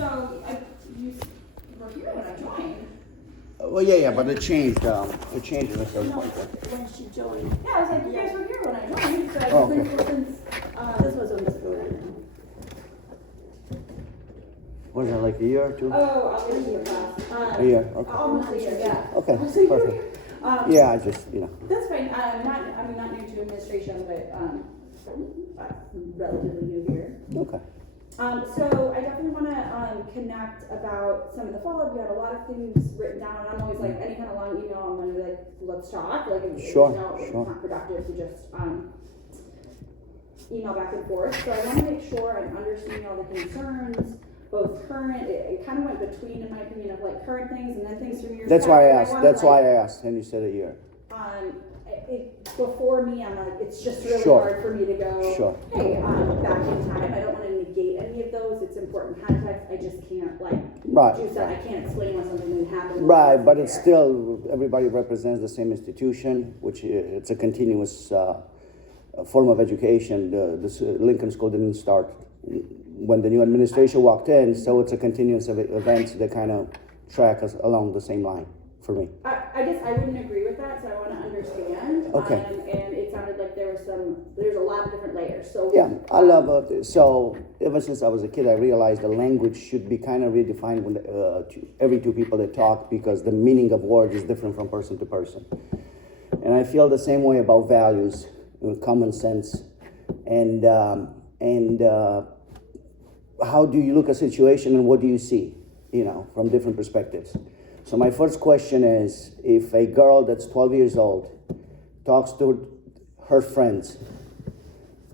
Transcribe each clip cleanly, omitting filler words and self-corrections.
So, you were here when I joined. Well, yeah, but it changed at a certain point. When she joined. Yeah, I was like, you guys were here when I joined, so I've Oh, been okay. here since, This was on the program. Was it like a year or two? oh, I'll give you a pass. A year, okay. Almost a year, yeah. Okay, Almost a year. perfect. Yeah, I just, That's fine, I'm not new to administration, but, relatively new here. okay. So I definitely wanna, connect about some of the follow-up. You had a lot of things written down, and I'm always like, any kind of long email, I'm gonna be like, let's talk, like, Sure, it's sure. not productive to just, email back and forth. So I wanna make sure I'm understanding all the concerns, both current, it kind of went between, in my opinion, of like current things and then things from your. That's why I past, and asked, wanna, that's why like, I asked, and you said a year. Before me, I'm like, it's just really Sure. hard for me to go, Sure. hey, back in time. I don't want to negate any of those. It's important context. I just can't like Right, do something. right. I can't explain why something didn't happen. Right, but it's still, everybody represents the same institution, which it's a continuous form of education. This Lincoln School didn't start when the new administration walked in, so it's a continuous of events that kind of track us along the same line for me. I guess I wouldn't agree with that, so I want to understand. Okay. And it sounded like there's a lot of different layers. So Yeah, I love it. So ever since I was a kid, I realized the language should be kind of redefined when every two people that talk, because the meaning of words is different from person to person. And I feel the same way about values, common sense, and how do you look at a situation and what do you see, from different perspectives. So my first question is, if a girl that's 12 years old talks to her friends,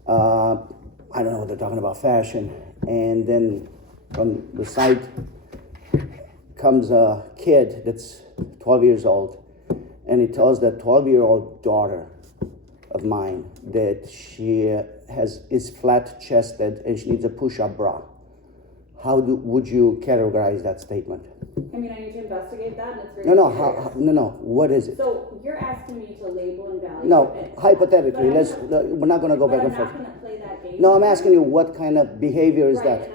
I don't know what they're talking about, fashion, and then from the side comes a kid that's 12 years old, and he tells that 12-year-old daughter of mine that she is flat-chested and she needs a push-up bra. How would you categorize that statement? I mean, I need to investigate that, and it's very serious. No. What is it? So you're asking me to label and value. No, it. hypothetically. But We're not going to go back I'm and forth. not going to play that game. No, I'm asking you what kind of behavior is Right, that?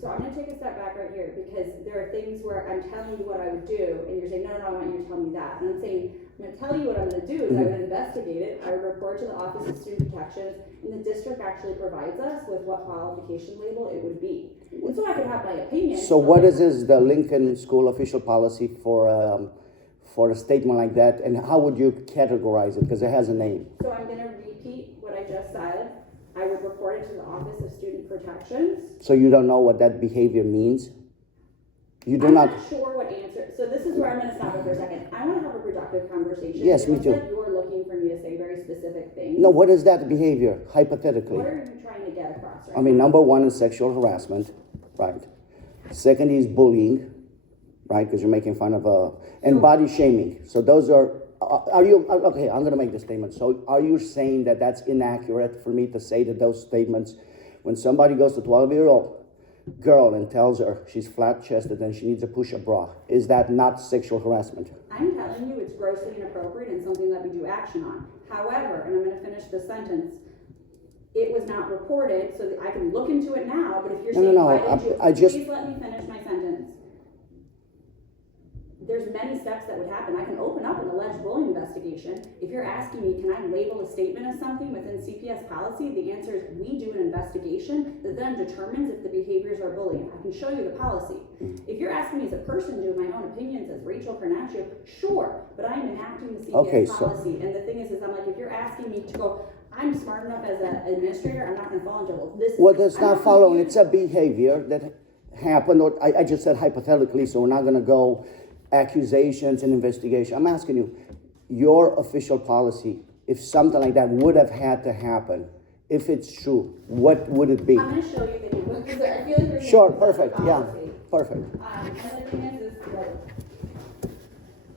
so I'm going to take a step back right here, because there are things where I'm telling you what I would do, and you're saying, no, I want you to tell me that. And I'm saying, I'm going to tell you what I'm going to do is I would investigate it. I would report to the Office of Student Protections, and the district actually provides us with what qualification label it would be. And so I could have my opinion. So what is the Lincoln School official policy for a statement like that, and how would you categorize it? Because it has a name. So I'm going to repeat what I just said. I would report it to the Office of Student Protections. So you don't know what that behavior means? You do I'm not. not sure what answer. So this is where I'm going to stop it for a second. I want to have a productive conversation. Yes, me It too. looks like you're looking for me to say very specific things. No, what is that behavior, hypothetically? What are you trying to get across right I mean, now? number one is sexual harassment, right? Second is bullying, right? Because you're making fun of and body shaming. So those are you, okay, I'm gonna make the statement. So are you saying that that's inaccurate for me to say that those statements, when somebody goes to 12-year-old girl and tells her she's flat-chested and she needs a push-up bra, is that not sexual harassment? I'm telling you it's grossly inappropriate and something that we do action on. However, and I'm going to finish the sentence, it was not reported, so that I can look into it now, but if you're saying, No, why didn't you, I just- please let me finish my sentence. There's many steps that would happen. I can open up an alleged bullying investigation. If you're asking me, can I label a statement as something within CPS policy? The answer is we do an investigation that then determines if the behaviors are bullying. I can show you the policy. If you're asking me as a person, do my own opinions as Rachel Carnaccio, sure, but I am enacting the CPS Okay, so- policy. And the thing is I'm like, if you're asking me to go, I'm smart enough as an administrator, I'm not going to fall into, well, this. Well, that's I'm not following. It's confused. a behavior that happened, or I just said hypothetically, so we're not gonna go accusations and investigation. I'm asking you, your official policy, if something like that would have had to happen, if it's true, what would it be? I'm going to show you the new, because I feel like there's. Sure, perfect, yeah, policy. perfect. And the thing is like,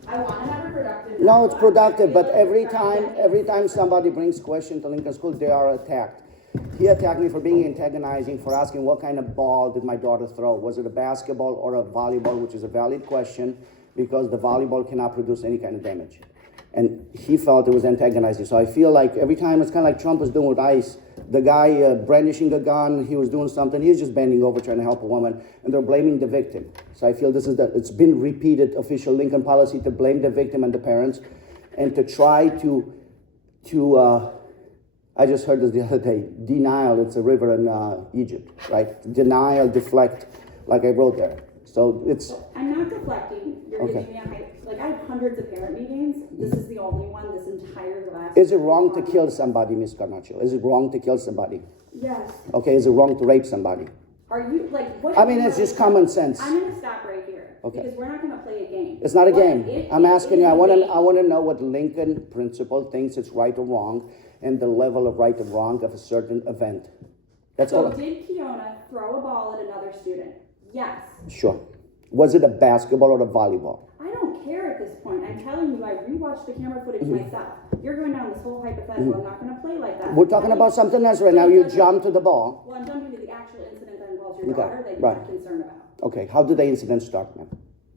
I want to have a productive. No, it's dialogue. productive, I but feel like every we're trying to time get- somebody brings question to Lincoln School, they are attacked. He attacked me for being antagonizing, for asking what kind of ball did my daughter throw. Was it a basketball or a volleyball, which is a valid question, because the volleyball cannot produce any kind of damage. And he felt it was antagonizing. So I feel like every time it's kind of like Trump was doing with ICE, The guy brandishing a gun, he was doing something, he was just bending over trying to help a woman, and they're blaming the victim. So I feel it's been repeated official Lincoln policy to blame the victim and the parents, and to try to I just heard this the other day, denial, it's a river in Egypt, right? Denial, deflect, like I wrote there. So it's, I'm not deflecting. You're Okay. giving me a hype. Like, I have hundreds of parent meetings. This is the only one this entire last. is it wrong to kill somebody, Ms. Carnaccio? Is it wrong to kill somebody? Yes. Okay, is it wrong to rape somebody? Are you, like, what? I mean, it's just common sense. I'm gonna stop right here. Okay. Because we're not gonna play a game. It's not a What game. if I'm it asking you, is I a want game? to know what Lincoln principal thinks it's right or wrong, and the level of right or wrong of a certain event. That's So all. did Kiona throw a ball at another student? Yes. Sure. Was it a basketball or a volleyball? I don't care at this point. I'm telling you, I rewatched the camera footage Mm-hmm. myself. You're going down this whole hypothetical. I'm not gonna play like that. We're talking about something else right now. You jump to the ball. Well, I'm jumping to the actual incident that involves your Okay, daughter that right. you're concerned about. Okay, how did the incident start, ma'am?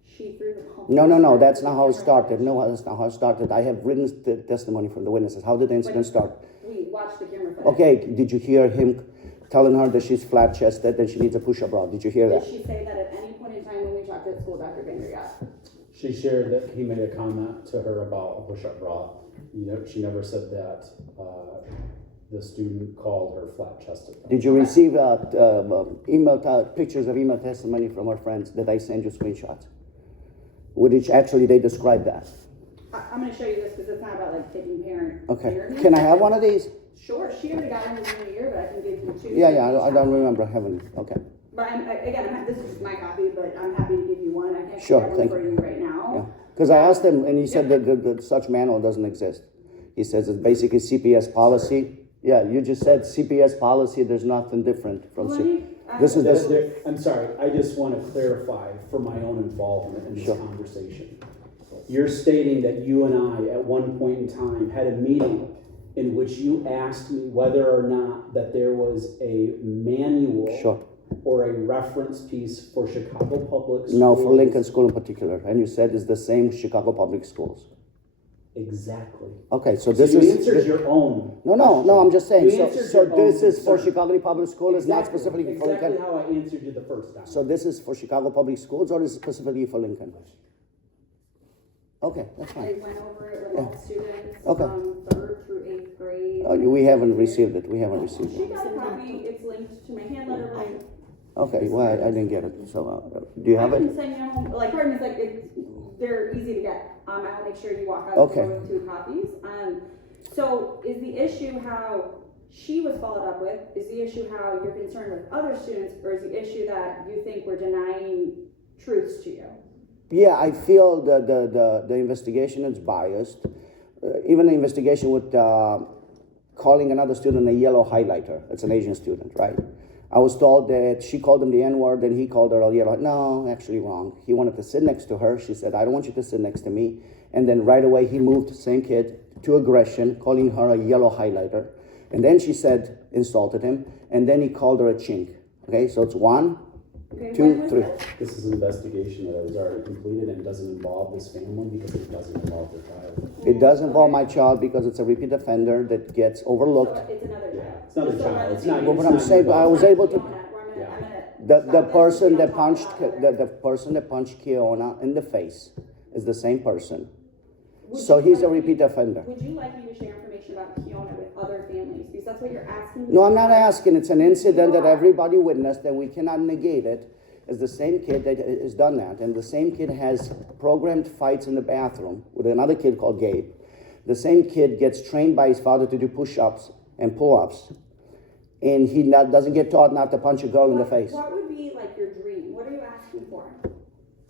She threw the ball. No, that's not how it started. No, that's not how it started. I have written testimony from the witnesses. How did the incident start? We watched the camera footage. Okay, did you hear him telling her that she's flat-chested and she needs a push-up bra? Did you hear Did that? she say that at any point in time when we talked at school, Dr. Banger? Yes. She shared that he made a comment to her about a push-up bra. She never said that the student called her flat-chested. Did you receive pictures of email testimony from her friends that I sent you screenshots? Which actually they describe that. I'm gonna show you this because it's not about like taking parent. Okay, interviews. can I have one of these? Sure, she already got one in the new year, but I can give you two. Yeah, I don't remember having, okay. But this is just my copy, but I'm happy to give you one. I can Sure, get one thank for you. you right now. Because I asked him, and he said that such manual doesn't exist. He says it's basically CPS policy. Yeah, you just said CPS policy, there's nothing different from Let me, This is this, I'm sorry, I just want to clarify for my own involvement in this Sure. conversation. You're stating that you and I, at one point in time, had a meeting in which you asked me whether or not that there was a manual Sure. or a reference piece for Chicago Public Schools. No, for Lincoln School in particular, and you said it's the same Chicago Public Schools. Exactly. Okay, so So this you is. answered your own. No, I'm just saying, You so answered so your own this is for concern. Chicago Public School, it's not Exactly, specifically for exactly Lincoln? how I answered you the first time. So this is for Chicago Public Schools, or is it specifically for Lincoln? Okay, that's I fine. went over it with all students Okay. from 3rd through 8th grade. We haven't received it, we haven't received She it. got a copy, it's linked to my hand letter. Okay, well, I didn't get it, so, do you have I it? can send you home, like, pardon me, it's like, they're easy to get. I'll make sure you walk out Okay. with 2 copies. So is the issue how she was followed up with? Is the issue how you're concerned with other students, or is the issue that you think we're denying truths to you? Yeah, I feel the investigation is biased. Even the investigation with calling another student a yellow highlighter. It's an Asian student, right? I was told that she called him the N-word, and he called her a yellow. No, actually wrong. He wanted to sit next to her. She said, I don't want you to sit next to me. And then right away, he moved the same kid to aggression, calling her a yellow highlighter. And then she said, insulted him. And then he called her a chink. Okay, so it's 1, Okay, 2, when was 3. this? This is an investigation that was already completed and doesn't involve this family because it doesn't involve their child. It does involve my child because it's a repeat offender that gets overlooked. So it's another child. It's not a Just so child. we're It's not- on But the what same I'm page. saying, I was able to, I'm gonna the stop this. person We that don't punched, talk about it. the person that punched Kiona in the face is the same person. Would So you he's a like me- repeat offender. Would you like me to share information about Kiona with other families? Because that's what you're asking. me No, I'm to not do. asking, it's an incident that You are. everybody witnessed and we cannot negate it. It's the same kid that has done that, and the same kid has programmed fights in the bathroom with another kid called Gabe. The same kid gets trained by his father to do push-ups and pull-ups, and he doesn't get taught not to punch a girl in the face. What would be like your dream? What are you asking for?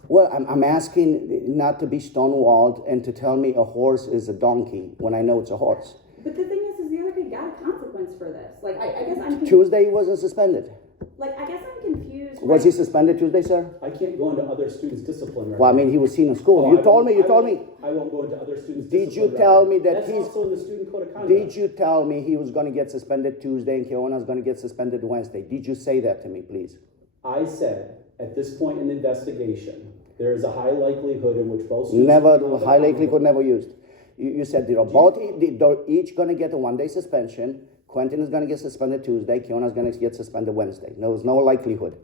Well, I'm asking not to be stonewalled and to tell me a horse is a donkey when I know it's a horse. But the thing is the other kid got a consequence for this. Like, I guess I'm Tuesday he wasn't suspended. Like, I guess I'm confused. Was he like- suspended Tuesday, sir? I can't go into other students' discipline. Well, I mean, he was seen in school. Oh, You I told won't- me, you I told won't- me. I won't go into other students' Did you discipline tell record. me that That's he's- also in the student code of conduct. Did you tell me he was gonna get suspended Tuesday and Kiona's gonna get suspended Wednesday? Did you say that to me, please? I said, at this point in the investigation, there is a high likelihood in which both students. Never, will be high likelihood accountable. never used. You said they're each gonna get a 1-day suspension. Quentin is gonna get suspended Tuesday, Kiona's gonna get suspended Wednesday. There was no likelihood.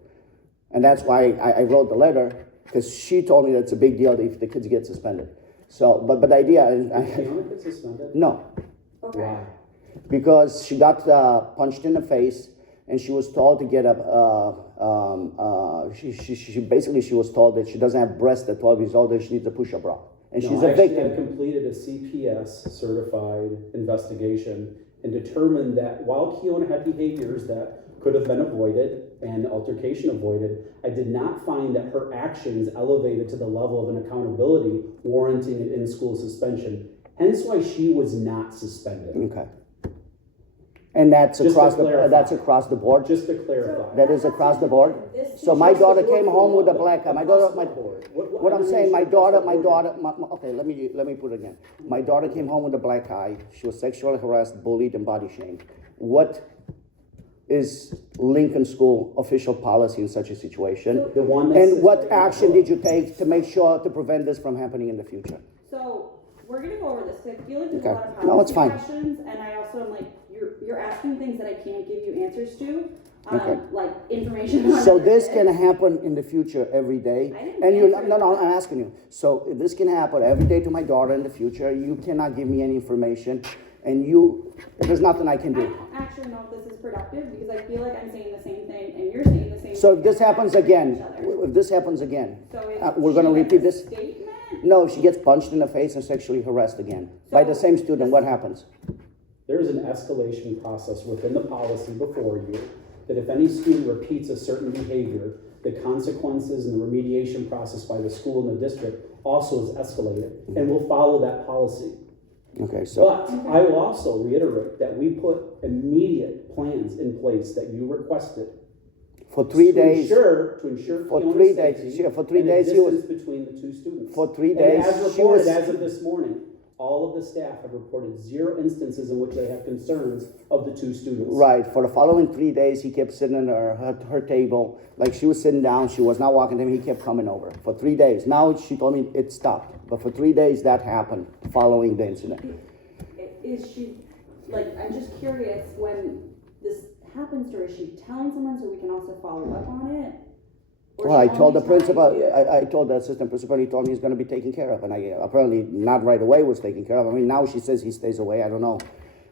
And that's why I wrote the letter, because she told me that it's a big deal if the kids get suspended. So, but the idea is, Kiona get suspended? no, Okay. Why? because she got punched in the face, and she was told to get a. She basically she was told that she doesn't have breasts at 12 years old, and she needs a push-up bra, and No, she's a actually, victim. I completed a CPS certified investigation and determined that while Kiona had behaviors that could have been avoided and altercation avoided, I did not find that her actions elevated to the level of an accountability warranting an in-school suspension. Hence why she was not suspended. Okay. And that's Just to across the clarify. that's across the board. Just to clarify. That is across the board. So my daughter came home with a black eye. My daughter, what I'm saying, my daughter, okay, let me put it again. My daughter came home with a black eye. She was sexually harassed, bullied, and body shamed. What is Lincoln School official policy in such a situation? The one that And sits what right in action front. did you take to make sure to prevent this from happening in the future? So we're gonna go over this. 'Cause I feel like there's Okay. a lot of No, it's policy fine. questions, and I also am like, you're asking things that I can't give you answers to, Okay. like information. on So other this kids. can happen in the future every day, I didn't and you answer no, that. I'm asking you. So this can happen every day to my daughter in the future. You cannot give me any information, and there's nothing I can I do. don't actually know if this is productive because I feel like I'm saying the same thing and you're saying the same. So thing. if this happens again, Each other. if this happens again, So if we're gonna she makes repeat a this. Statement. No, if she gets punched in the face and sexually harassed again by the same student, what happens? There is an escalation process within the policy before you, that if any student repeats a certain behavior, the consequences and the remediation process by the school and the district also is escalated, and we'll follow that policy. Okay, so But I will also reiterate that we put immediate plans in place that you requested. for 3 to days, ensure For Fiona's 3 days, safety yeah, for 3 and the days he was- distance between the two students. for 3 And days, as she reported, was. as of this morning, all of the staff have reported 0 instances in which they have concerns of the two students. Right, for the following 3 days, he kept sitting at her table, like she was sitting down, she was not walking to him, he kept coming over, for 3 days. Now she told me it stopped, but for 3 days that happened following the incident. Is she, like, I'm just curious, when this happens to her, is she telling someone so we can also follow up on it? Or Well, I she told the only telling principal, you? I told the assistant principal, he told me he's gonna be taken care of, and I apparently not right away was taken care of. I mean, now she says he stays away, I don't know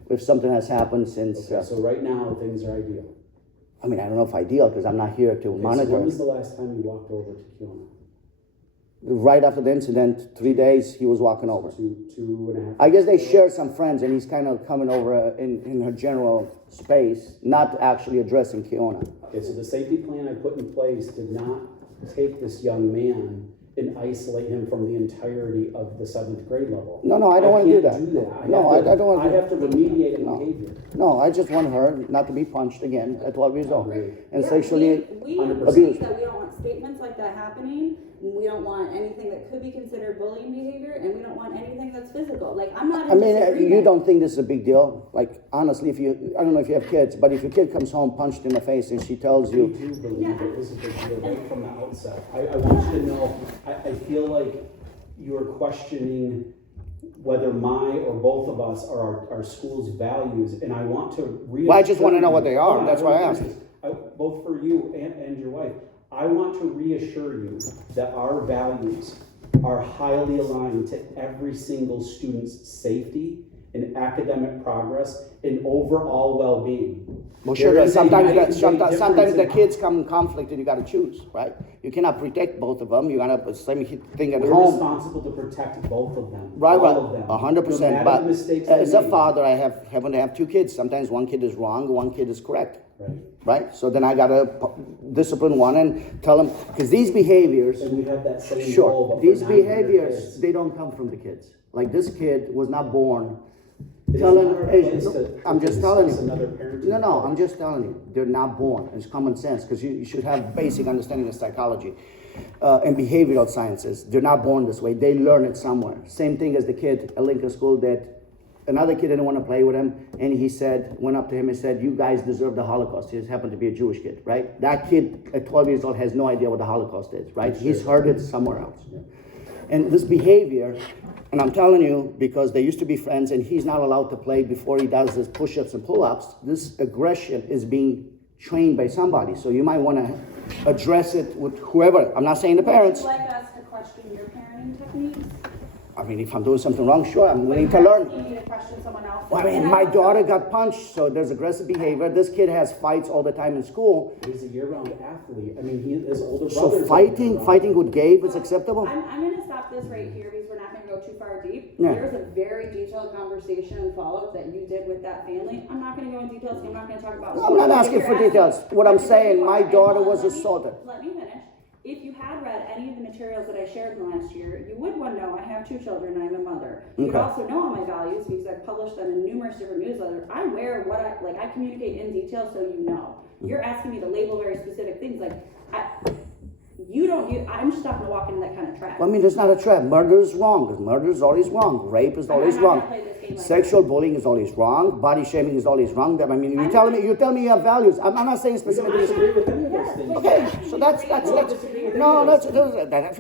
if something has happened since, Okay, so right now, things are ideal. I mean, I don't know if ideal, because I'm not here to Okay, so monitor. when was the last time you walked over to Kiona? Right after the incident, 3 days, he was walking over. 2.5. I guess they share some friends, and he's kind of coming over in her general space, not actually addressing Kiona. Okay, so the safety plan I put in place did not take this young man and isolate him from the entirety of the 7th grade level. No, I don't wanna do that. can't do that. No, I don't wanna I do- have to remediate a No. behavior. No, I just want her not to be punched again at 12 years old Agreed. and Yeah, sexually we 100%. abused. that we don't want statements like that happening, and we don't want anything that could be considered bullying behavior, and we don't want anything that's physical. Like, I'm not I in mean, disagreement. you don't think this is a big deal? Like, honestly, I don't know if you have kids, but if your kid comes home punched in the face and she tells We you, do believe it was a big deal right from the outset. I want you to know, I feel like you're questioning whether my or both of us are our school's values, and I want to reassure Well, I just wanna know what they are, Hold on, that's why I want to asked. finish this. Both for you and your wife, I want to reassure you that our values are highly aligned to every single student's safety and academic progress and overall well-being. well, sure, There but is a sometimes night and day sometimes difference the in kids come in conflict and you gotta choose, right? You cannot protect both of them, you gotta put the same thing at We're home. responsible to protect both of them. Right, all of them. 100%. No matter But the mistakes they as a make. father, I happen to have 2 kids. Sometimes one kid is wrong, one kid is correct. Right. Right? So then I gotta discipline one and tell them, because these behaviors, And we have that same goal, sure, but for these 900 behaviors, kids. they don't come from the kids. Like this kid was not born It is telling, not our hey, place no, to I'm just telling discuss you. another parenting No, approach. I'm just telling you, they're not born. It's common sense, because you should have basic understanding of psychology and behavioral sciences. They're not born this way. They learn it somewhere. Same thing as the kid at Lincoln School that another kid didn't want to play with him, and he went up to him and said, "You guys deserve the Holocaust." He just happened to be a Jewish kid, right? That kid at 12 years old has no idea what the Holocaust is, right? He's heard it somewhere else. And this behavior, and I'm telling you, because they used to be friends and he's not allowed to play before he does his push-ups and pull-ups, this aggression is being trained by somebody. So you might want to address it with whoever. I'm not saying the parents. Would you like us to question your parenting techniques? I mean, if I'm doing something wrong, sure, I'm willing to learn. You need to question someone else. Well, I mean, my daughter got punched, so there's aggressive behavior. This kid has fights all the time in school. He's a year-round athlete. I mean, his older So brother's fighting with Gabe is acceptable? I'm gonna stop this right here because we're not gonna go too far deep. Yeah. There's a very detailed conversation and follow-up that you did with that family. I'm not gonna go in details, I'm not gonna talk about. No, I'm not asking If for you're details. What I'm saying, my And daughter hold on, was let me- assaulted. Let me finish. If you had read any of the materials that I shared in the last year, you would want to know I have 2 children, I'm a mother. You'd Okay. also know all my values because I've published them in numerous different newsletters. I wear what I communicate in detail so you know. You're asking me to label very specific things, I'm just not gonna walk into that kind of trap. I mean, there's not a trap. Murder is wrong. Murder is always wrong. Rape is always I'm not wrong. gonna play this game like Sexual bullying is always wrong. Body shaming is always wrong. I mean, you tell me you have values. I'm not saying I don't specifically. disagree with any of those things. Okay, so that's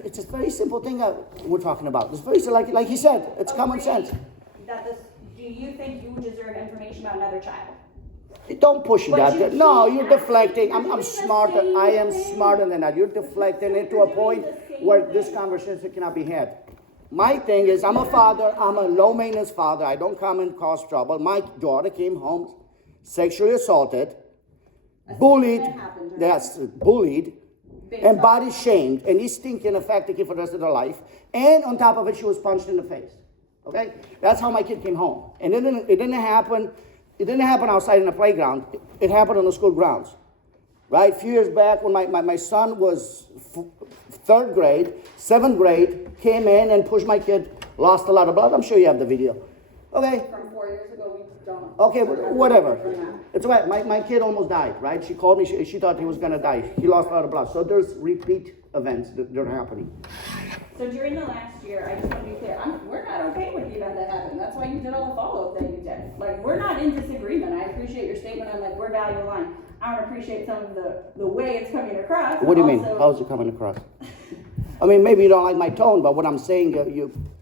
it's a very simple thing we're talking about. It's very like he said. It's common sense. Do you think you deserve information about another child? Don't push But that. you No, keep you're asking. deflecting. You're I'm doing the smarter. same I am thing. smarter than that. You're deflecting it to a point where this conversation cannot be had. My thing is, I'm a father. I'm a low maintenance father. I don't come and cause trouble. My daughter came home sexually assaulted, bullied. That happened, right? That's bullied. And body shamed, and he's thinking affecting for the rest of their life. And on top of it, she was punched in the face. Okay, that's how my kid came home. And it didn't happen. It didn't happen outside in the playground. It happened on the school grounds, right? A few years back, when my son was 3rd grade, 7th grade, came in and pushed my kid. Lost a lot of blood. I'm sure you have the video. Okay. From 4 years ago, we don't. Okay, whatever. It's okay. My kid almost died, right? She called me. She thought he was gonna die. He lost a lot of blood. So there's repeat events that are happening. So during the last year, I just want to be clear, we're not okay with the event that happened. That's why you did all the follow-up that you did. We're not in disagreement. I appreciate your statement on we're value aligned. I don't appreciate some of the way it's coming across. What do you mean? Also- How is it coming across? I mean, maybe you don't like my tone, but what I'm saying,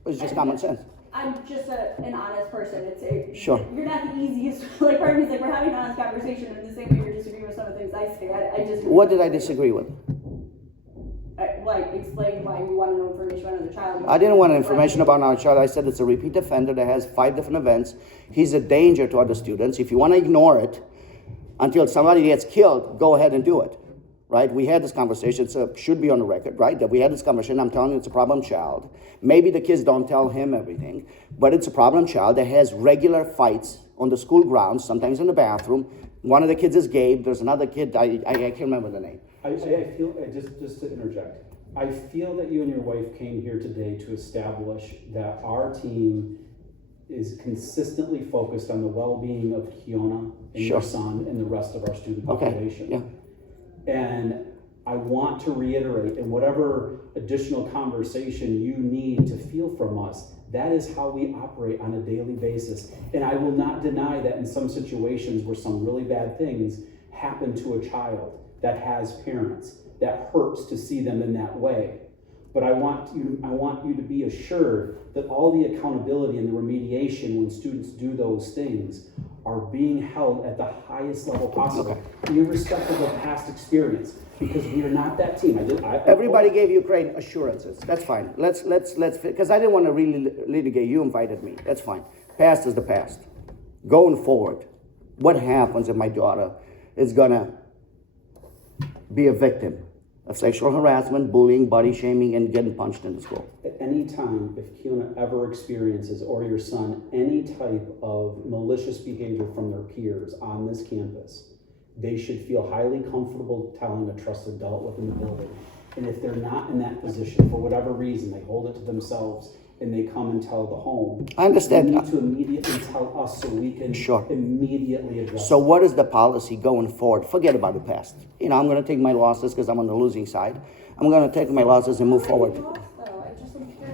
it's just common sense. I'm just an honest person. Sure. You're not the easiest. Part of me is we're having an honest conversation, and the same way you're disagreeing with some of the things I say. I just. What did I disagree with? Explain why you want to know information about another child. I didn't want information about our child. I said it's a repeat offender that has 5 different events. He's a danger to other students. If you want to ignore it until somebody gets killed, go ahead and do it. Right? We had this conversation, so it should be on the record, right? That we had this conversation. I'm telling you, it's a problem child. Maybe the kids don't tell him everything, but it's a problem child that has regular fights on the school grounds, sometimes in the bathroom. One of the kids is Gabe. There's another kid, I can't remember the name. I feel, just to interject, I feel that you and your wife came here today to establish that our team is consistently focused on the well-being of Kiona and your Sure. son and the rest of our student Okay, population. yeah. And I want to reiterate, in whatever additional conversation you need to feel from us, that is how we operate on a daily basis. And I will not deny that in some situations where some really bad things happen to a child that has parents, that hurts to see them in that way. But I want you to be assured that all the accountability and the remediation when students do those things are being held at the highest level possible, irrespective of past experience, because we are not that team. Everybody gave you great assurances. That's fine. Let's because I didn't want to really litigate. You invited me. That's fine. Past is the past. Going forward, what happens if my daughter is gonna be a victim of sexual harassment, bullying, body shaming, and getting punched in the school? At any time, if Kiona ever experiences, or your son, any type of malicious behavior from their peers on this campus, they should feel highly comfortable telling a trusted adult within the building. And if they're not in that position, for whatever reason, they hold it to themselves and they come and tell the home. I understand. You need to immediately tell us so we can Sure. immediately address So it. what is the policy going forward? Forget about the past. I'm going to take my losses because I'm on the losing side. I'm going to take my losses and move forward.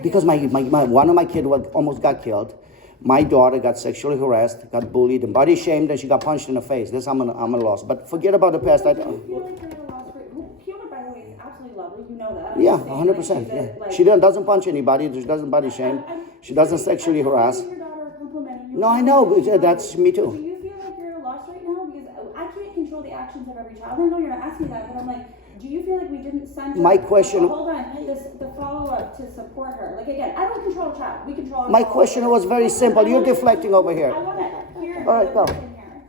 Because my one of my kids almost got killed. My daughter got sexually harassed, got bullied, and body shamed, and she got punched in the face. I'm a loss. But forget about the past. I feel like you're at a loss for Fiona, by the way, is absolutely lovely. lovely, you know that. I'm Yeah, just saying, 100%. she's a, Yeah. She doesn't punch anybody. She doesn't body shame. She doesn't sexually harass. Your daughter a compliment and you No, I know, want but to that's me Do too. you feel like you're at a loss right now? Because I can't control the actions of every child. I know you're not asking that, but I'm like, do you feel like we didn't send her? My question- Oh, hold on, the follow-up to support her. Like, again, I don't control a child. We control our My child. question was very simple. You're deflecting over here. I want to hear All right, the go. person here.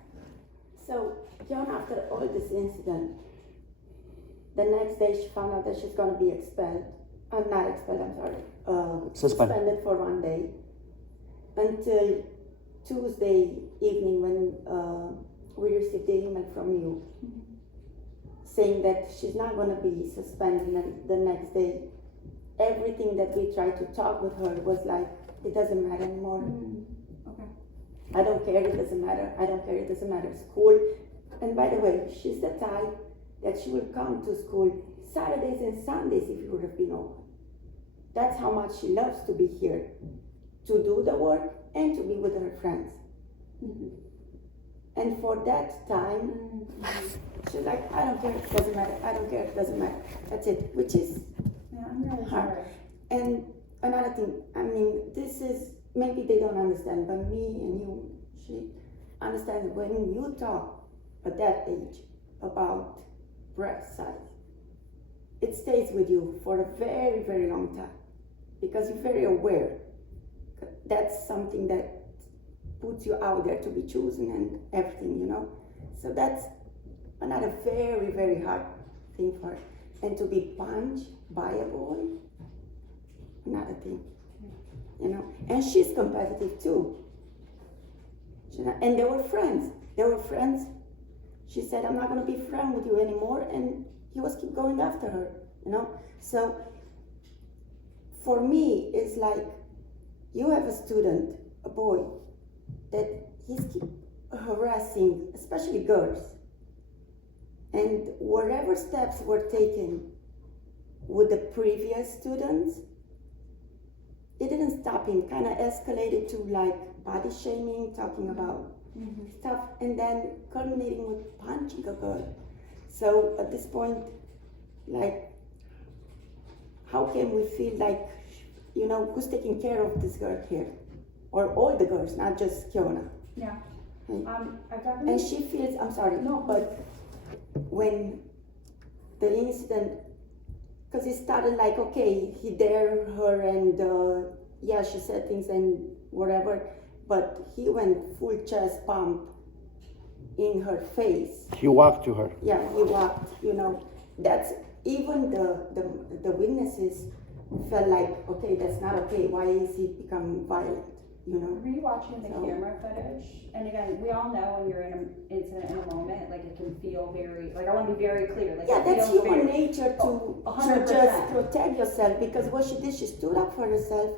So, John, after all this incident, the next day she found out that she's gonna be expelled. Not expelled, I'm sorry. Suspended for 1 day. Until Tuesday evening when we received the email from you saying that she's not gonna be suspended the next day. Everything that we tried to talk with her was like, it doesn't matter anymore. Okay. I don't care, it doesn't matter. I don't care, it doesn't matter. School. And by the way, she's the type that she will come to school Saturdays and Sundays if it would have been open. That's how much she loves to be here, to do the work and to be with her friends. And for that time, she's like, I don't care, it doesn't matter. I don't care, it doesn't matter. That's it, which is Yeah, I'm really hard. sorry. And another thing, I mean, this is, maybe they don't understand, but me and you, she understands when you talk at that age about breast size, it stays with you for a very, very long time because you're very aware. That's something that puts you out there to be chosen and everything, you know? So that's another very, very hard thing for her. And to be punched by a boy, another thing, you know? And she's competitive too. And they were friends. She said, I'm not gonna be friends with you anymore. And he was keep going after her, you know? So for me, it's like, you have a student, a boy, that he's keep harassing, especially girls. And whatever steps were taken with the previous students, it didn't stop him, kind of escalated to like body shaming, talking about stuff, and then culminating with punching a girl. So at this point, like, how can we feel like, you know, who's taking care of this girl here? Or all the girls, not just Kiona. Yeah. Right. I definitely. And she feels, I'm sorry, No. but when the incident, because it started like, okay, he dared her and yeah, she said things and whatever, but he went full chest pump in her face. He walked to her. Yeah, he walked, you know, that's, even the witnesses felt like, okay, that's not okay, why is he becoming violent, you know? Rewatching the So- camera footage, and again, we all know when you're in an incident in a moment, like it can feel very, like I want to be very clear, like Yeah, it that's feels human weird. nature to 100%. just protect yourself, because what she did, she stood up for herself,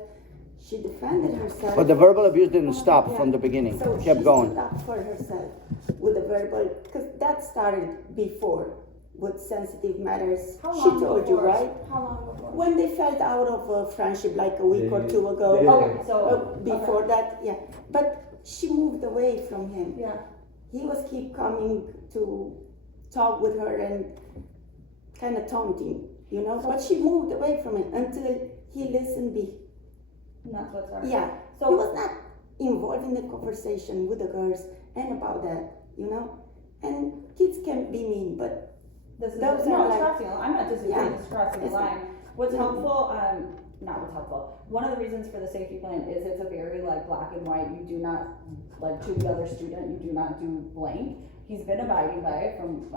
she defended herself. But the verbal abuse didn't stop Yeah. from the beginning. So It kept she going. stood up for herself with the verbal, because that started before with sensitive matters. How She long told you, before? right? How long before? When they felt out of a friendship like a week or They- two ago. they- Okay, so. Before okay. that, yeah. But she moved away from him. Yeah. He was keep coming to talk with her and kind of taunting, you know. But she moved away from it until he listened. And that's what's up. Yeah, So- he was not involved in the conversation with the girls and about that, you know. And kids can be mean, but This is, Those no, are it's like- crossing, I'm not disagreeing, Yeah. it's crossing the It's- line. What's Mhm. helpful, not what's helpful, one of the reasons for the safety plan is it's a very like black and white, you do not, like to the other student, you do not do blank. He's been abiding by it from,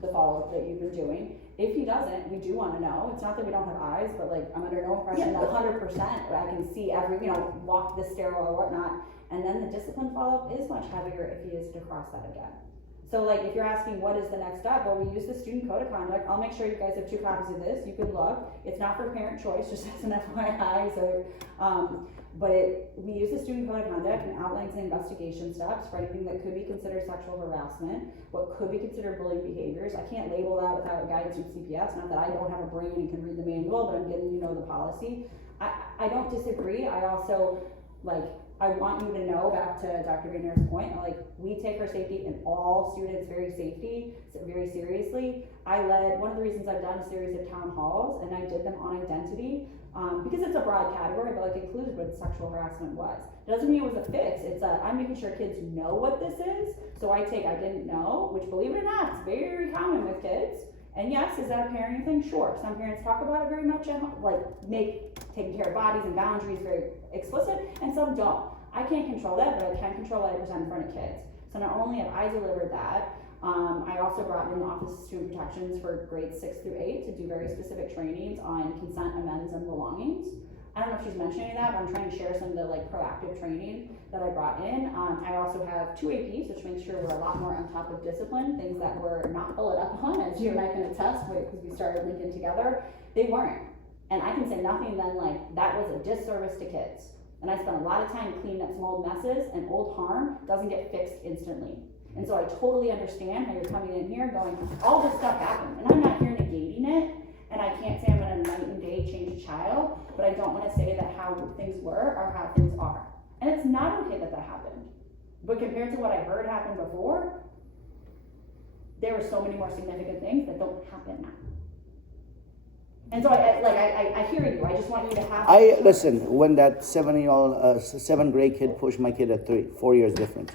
the follow-up that you've been doing. If he doesn't, we do wanna know, it's not that we don't have eyes, but like, I'm under no impression Yeah, that but- 100%, I can see every, walk this stairwell or whatnot. And then the discipline follow-up is much heavier if he is to cross that again. So like, if you're asking what is the next step, well, we use the student code of conduct. I'll make sure you guys have 2 copies of this. You can look. It's not for parent choice, just as an FYI. So, we use the student code of conduct and outlines the investigation steps for anything that could be considered sexual harassment, what could be considered bullying behaviors. I can't label that without guidance from CPS. Not that I don't have a brain and can read the manual, but I'm getting the policy. I don't disagree. I also I want you to know, back to Dr. Vayner's point, like, we take our safety and all students' very seriously. One of the reasons I've done a series of town halls, and I did them on identity, because it's a broad category, but like included what sexual harassment was. Doesn't mean it was a fix, I'm making sure kids know what this is, so I didn't know, which, believe it or not, it's very common with kids. And yes, is that a parenting thing? Sure. Some parents talk about it very much, like make taking care of bodies and boundaries very explicit, and some don't. I can't control that, but I can control what I present in front of kids. So not only have I delivered that, I also brought in the Office of Student Protections for grades 6 through 8 to do very specific trainings on consent, amends, and belongings. I don't know if she's mentioned any of that, but I'm trying to share some of the like proactive training that I brought in. I also have 2 APs, which makes sure we're a lot more on top of discipline, things that we're not bullied up on, as you and I can attest, because we started Lincoln together. They weren't. And I can say nothing then like, that was a disservice to kids. And I spent a lot of time cleaning up some old messes, and old harm doesn't get fixed instantly. And so I totally understand how you're coming in here going, all this stuff happened, and I'm not here negating it, and I can't say I'm gonna night and day change a child, but I don't wanna say that how things were are how things are. And it's not okay that happened. But compared to what I heard happened before, there were so many more significant things that don't happen now. And so I hear you, I just want you to have. Listen, when that 7th grade kid pushed my kid at 4 years difference,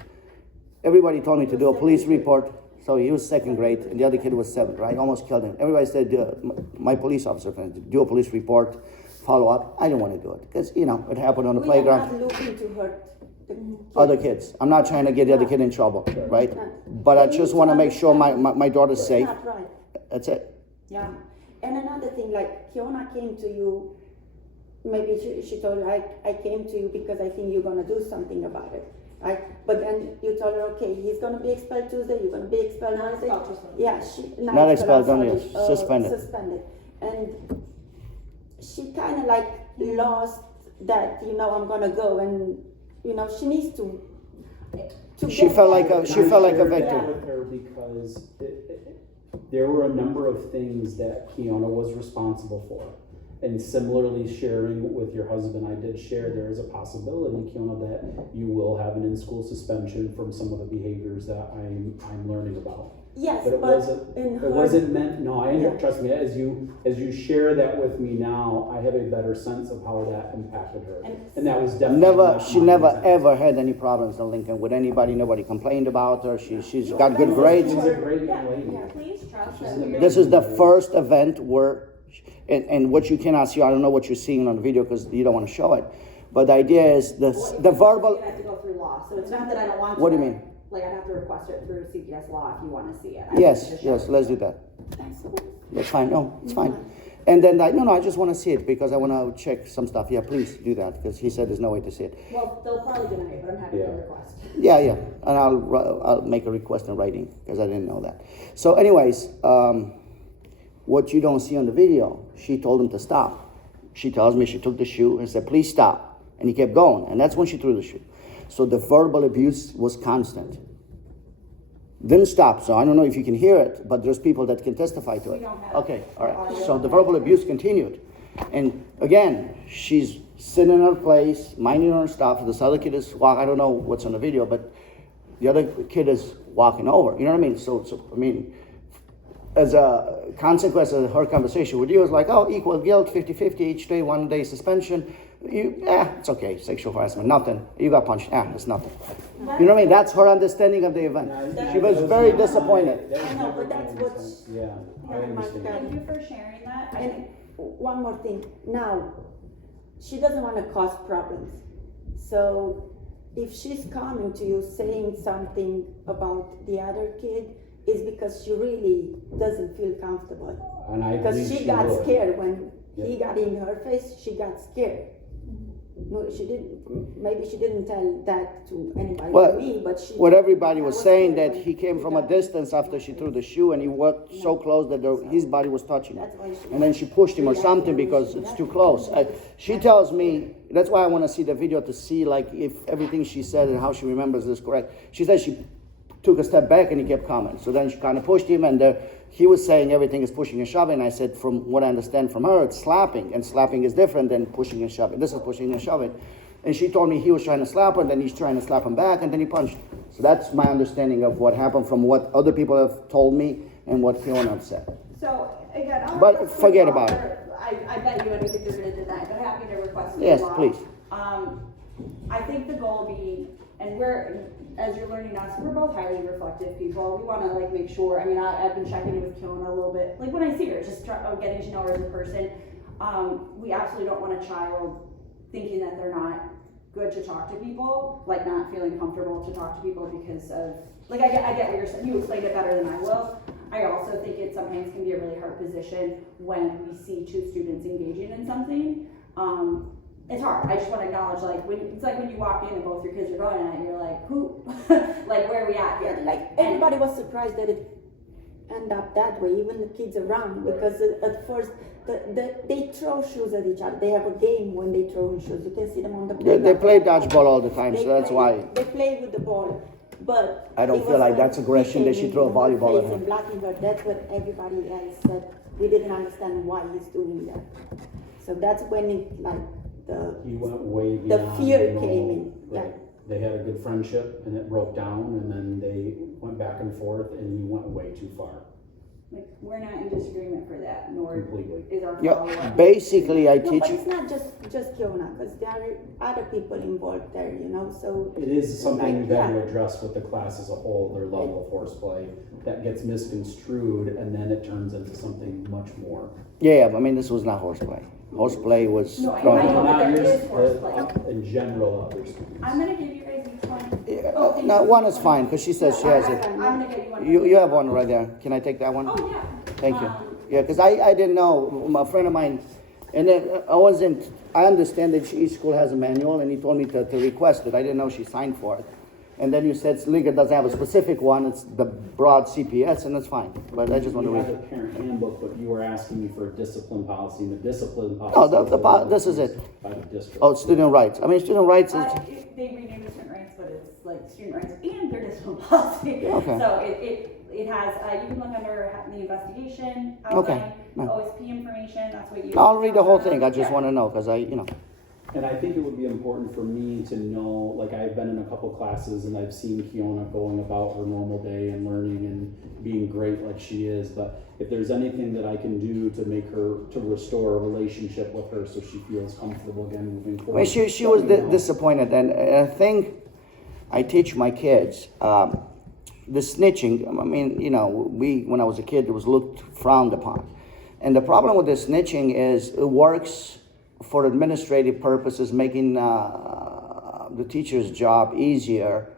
everybody told me to do a police report. So he was 2nd grade, and the other kid was 7th, right? I almost killed him. Everybody said, my police officer friend, do a police report, follow up. I didn't want to do it, because, it happened on the playground. We are not looking to hurt the kids. Other kids. I'm not trying to get the other kid in trouble, right? But I just want to make sure my daughter's safe. That's not right. That's it. Yeah. And another thing, like, Kiona came to you, maybe she told you, I came to you because I think you're going to do something about it. Right? But then you told her, okay, he's going to be expelled Tuesday, you're going to be expelled Wednesday. Yeah, Not expelled, I'm only sorry, suspended. Suspended. And she kind of like lost that, I'm going to go, and, she needs to She felt like a I shared that victim. with her because there were a number of things that Kiona was responsible for. And similarly, sharing with your husband, I did share there is a possibility, Kiona, that you will have an in-school suspension from some of the behaviors that I'm learning about. Yes, But it wasn't meant. No, trust me. As you share that with me now, I have a better sense of how that impacted her, and that was definitely She never ever had any problems in Lincoln with anybody. Nobody complained about her. She's got good grades. She's a great young lady. Please trust She's that. an amazing This is the lady. first event where, and what you cannot see, I don't know what you're seeing on the video because you don't want to show it, but the idea is the verbal. You have to go through law, so it's not that I don't want to. What do you mean? Like, I'd have to request it through CPS law if you want to see it. Yes, let's do that. That's fine. No, it's fine. And then I just want to see it because I want to check some stuff. Yeah, please do that because he said there's no way to see it. Well, they'll probably deny it, but I'm happy to request. Yeah, and I'll make a request in writing because I didn't know that. So, anyways, what you don't see on the video, she told him to stop. She tells me she took the shoe and said, "Please stop," and he kept going, and that's when she threw the shoe. So the verbal abuse was constant. Didn't stop, so I don't know if you can hear it, but there's people that can testify to it. Okay, all right. So the verbal abuse continued. And again, she's sitting in her place, minding her own stuff. This other kid is walking, I don't know what's on the video, but the other kid is walking over. You know what I mean? So as a consequence of her conversation with you, it's like, oh, equal guilt, 50-50, each day, 1 day suspension. It's okay, sexual harassment, nothing. You got punched, it's nothing. You know what I mean? That's her understanding of the event. She was very disappointed. I know, but that's what. I understand. Thank you for sharing that. And one more thing. Now, she doesn't want to cause problems. So, if she's coming to you saying something about the other kid, is because she really doesn't feel comfortable. And I Because believe she got would. scared when he got in her face. She got scared. No, she didn't. Maybe she didn't tell that to anybody but me. But she. What everybody was saying scared that when he came from a got- distance after she threw the shoe, and he walked so close that his body was touching it. That's why she- And then she pushed him or something because it's too close. She tells me, that's why I want to see the video to see like if everything she said and how she remembers is correct. She said she took a step back and he kept coming. So then she kind of pushed him, and he was saying everything is pushing and shoving. I said, from what I understand from her, it's slapping, and slapping is different than pushing and shoving. This is pushing and shoving. And she told me he was trying to slap her, and then he's trying to slap him back, and then he punched. So that's my understanding of what happened from what other people have told me and what Fiona have said. So, again, I'll But request forget a about waiver. I bet you anything you're gonna deny, but happy to request a Yes, waiver. please. I think the goal would be, and as you're learning us, we're both highly reflective people. We wanna like make sure, I mean, I've been checking in with Kiona a little bit, like when I see her, just getting to know her as a person. We absolutely don't want a child thinking that they're not good to talk to people, like not feeling comfortable to talk to people because of, like I get what you're saying, you explained it better than I will. I also think it sometimes can be a really hard position when we see two students engaging in something. It's hard. I just want to acknowledge, like, it's like when you walk in and both your kids are going at it, you're like, who, like, where are we at here? Like everybody was surprised that it ended up that way, even the kids around, because at first they throw shoes at each other. They have a game when they throw shoes. You can see them on the playground. They play dodgeball all the time, so that's play, why. they play with the ball. But I don't it feel was like that's aggression. They kicking should throw a in her volleyball at face him. and blocking her. That's what everybody else said. We didn't understand why he's doing that. So that's when it like He went way the beyond. fear normal. came in. Right. Yeah. They had a good friendship and it broke down and then they went back and forth and he went way too far, Like, we're not in disagreement for that, nor completely. is our Yeah, follow-up. basically I No, teach. but it's not just Kiona, because there are other people involved there, you know. So It is something Like, that you yeah. address with the class as a whole, their level of horseplay, that gets misconstrued and then it turns into something much more. Yeah, I mean, this was not horseplay. Horseplay was No, I throwing. know. but Not there yours, is horseplay. in general, other students. I'm gonna give you guys each one. Yeah, Oh, no, one is fine, because she says she has it. I'm gonna get you one. You have one right there. Can I take that one? Oh, yeah. Thank you. Yeah, because I didn't know, my friend of mine, and then I understand that each school has a manual, and he told me to request it. I didn't know she signed for it. And then you said Lincoln doesn't have a specific one, it's the broad CPS, and that's fine. But I just want to We read have it. a parent handbook, but you were asking me for a discipline policy, and the discipline policy. No, this is it. By the district. Oh, student rights. I mean, student rights is, They renamed it student rights, but it's like student rights and their discipline policy. Okay. So it has, you can look under the investigation Okay. outline, No. OSP information, that's what you. I'll read the whole thing, I just Yeah. want to know, because And I think it would be important for me to know, like I've been in a couple classes and I've seen Kiona going about her normal day and learning and being great like she is, but if there's anything that I can do to make her, to restore a relationship with her so she feels comfortable again moving I forward. mean, she let was me know. disappointed, and I think I teach my kids, the snitching, I mean, when I was a kid, it was frowned upon. And the problem with the snitching is it works for administrative purposes, making the teacher's job easier.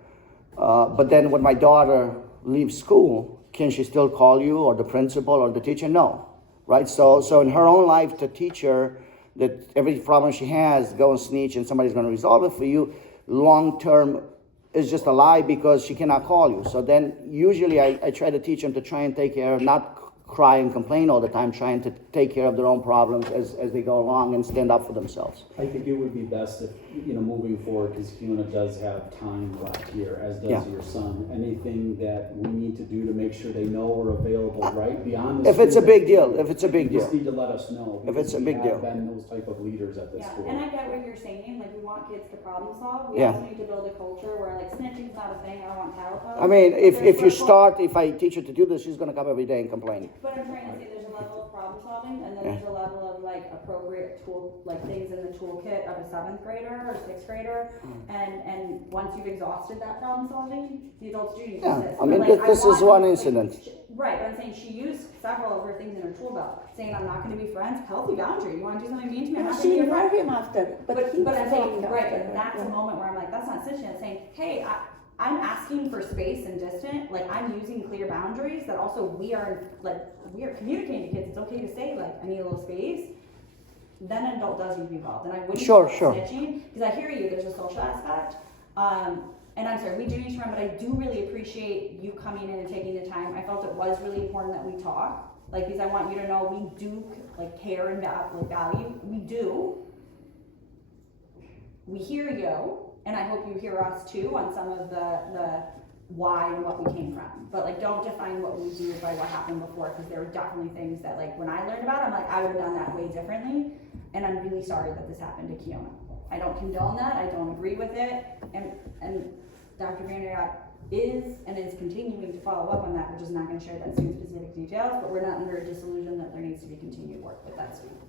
But then when my daughter leaves school, can she still call you or the principal or the teacher? No, right? So in her own life, to teach her that every problem she has, go and snitch and somebody's going to resolve it for you, long term is just a lie because she cannot call you. So then usually I try to teach them to try and take care of, not cry and complain all the time, trying to take care of their own problems as they go along and stand up for themselves. I think it would be best if, moving forward, because Kiona does have time left here, as does Yeah. your son. Anything that we need to do to make sure they know we're available, right, beyond the If it's a school big day, deal, if it's a big You just deal. need to let us know. If it's a because big we have deal. been those type of leaders at this Yeah, school. and I get what you're saying, like, we want kids to problem solve, we Yeah. also need to build a culture where, like, snitching's not a thing, I don't want calico. I mean, if There's you level- start, if I teach her to do this, she's gonna come every day and complain. But I'm trying to say, there's a level of problem solving, and then Yeah. there's a level of, like, appropriate tool, like, things in the toolkit of a 7th grader or 6th grader, and once you've exhausted that problem solving, the adults do use Yeah, this. I mean, But, like, this is want, one like, incident. Right, but I'm saying she used several of her things in her tool belt, saying, I'm not gonna be friends, healthy boundary, you wanna do something mean to me, I'm not gonna she be your ignored friend. him after, but he But was I'm going saying, after right, her. that's a Yeah. moment where I'm like, that's not snitching, it's saying, hey, I'm asking for space and distance, like, I'm using clear boundaries, that also we are communicating to kids, it's okay to say, like, I need a little space. Then an adult does need to be involved, and I wouldn't Sure, call it sure. snitching, because I hear you, there's a social aspect. And I'm sorry, we do need to run, but I do really appreciate you coming in and taking the time. I felt it was really important that we talk, like, because I want you to know we do, like, care and value, we do. We hear you, and I hope you hear us too on some of the why and what we came from. But, like, don't define what we do by what happened before, because there were definitely things that, like, when I learned about it, I'm like, I would have done that way differently, and I'm really sorry that this happened to Kiona. I don't condone that, I don't agree with it, and Dr. Vanderyacht is continuing to follow up on that. We're just not gonna share that student specific details, but we're not under a disillusion that there needs to be continued work with that student.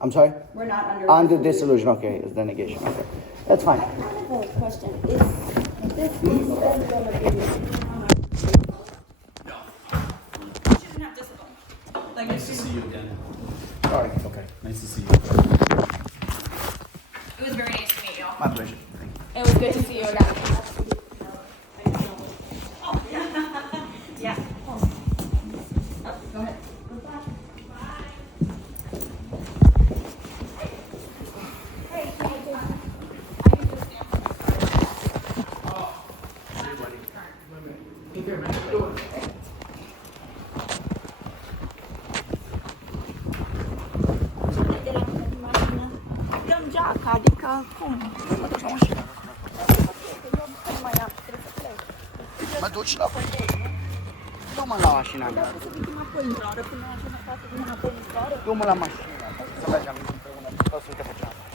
I'm sorry? We're not Under disillusion, okay, it's the negation, okay. That's fine. I have a question. Is this then gonna be? Shouldn't have discipline. Like, Nice to see you again. Sorry. Okay, nice to see you. it was very nice to meet you. My pleasure. It was good to see you again. Yeah. Go ahead. Yung jaka, di ka kung. Ma tu ce la fai? Dă-mă la mașina mea. Dă-mă la mașina. Să mergem împreună. Să uite pe cealaltă.